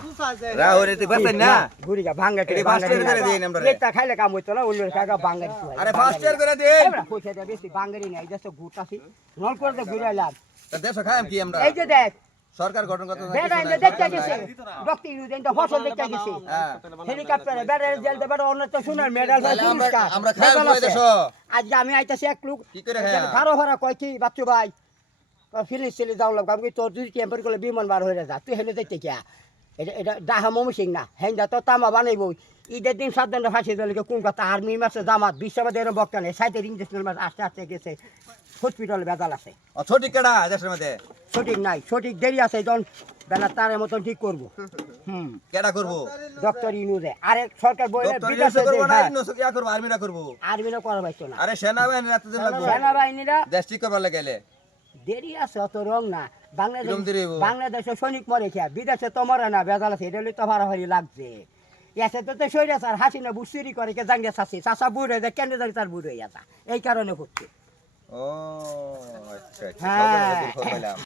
গুড়িগা রাহুল তুই বাতেন না গুড়িগা ভাঙ্গা এটি ফার্স্ট ইয়ার করে দিন আমরা এটা খাইলে কাম হইতো না ওই কাকা বাঙ্গারি আরে ফার্স্ট ইয়ার করে দিন পয়সা দিয়ে বেশি বাঙ্গারি নাই দেশে গুড়তাছি নল করে দে ঘুরাইলাম তা দেশ খাইম কি আমরা এই যে দেখ সরকার গঠন করতে বেড়া ইন্দে দেখতে গেছে ডক্টর ইউজ ইন্দে ফসল দেখতে গেছে হ্যাঁ হেলিকপ্টারে বেড়া জেলতে বেড়া অন্য তো শুনার মেডাল ভাই আমরা খাই কই দেশ আজ আমি আইতাছি এক লোক কি করে খাই কারো ভরা কয় কি বাচ্চু ভাই ফিলিস চলে যাও লাগ আমি তোর দুই টেম্পার করলে বিমান বার হয়ে যা তুই হেলে দেখতে কিয়া এটা ডাহা মমি সিং না হেন্দা তো তামা বানাইব ঈদের দিন 7 দিন ফাঁসি দিলে কোন কথা আর্মি মাসে জামাত বিশ্ববাদের বক্তা নেই সাইতে ইন্টারন্যাশনাল মাস আস্তে আস্তে গেছে হসপিটালে বেজাল আছে সঠিক কেডা দেশের মধ্যে সঠিক নাই সঠিক দেরি আছে যখন বেলা তারের মতন ঠিক করবো কেডা করব ডক্টর ইনুরে আরে সরকার বলে ডক্টর বিদেশে করব না হ্যাঁ, ইন্নো ইয়া করব আর্মিরা করব আর্মিরা করা পাইতো না আরে সেনাবাহিনী এতদিন লাগবে সেনাবাহিনীরা দেশ ঠিক করবার লাগলে দেরি আছে অত রং না বাংলাদেশ কিরম দেরি হইবো? বাংলাদেশে সৈনিক মরে খেয়া বিদেশে তো মরে না বেজাল আছে এটা তো ভাড়াভাড়ি লাগছে এসে তো সৈরা স্যার হাসিনা বুসুরি করে কে জাঙ্গে চাষি চাষা বুড়ে যায় কেন জানি তার বুড়ে আসা এই কারণে হচ্ছে ও আচ্ছা আচ্ছা হ্যাঁ। খবর পেলাম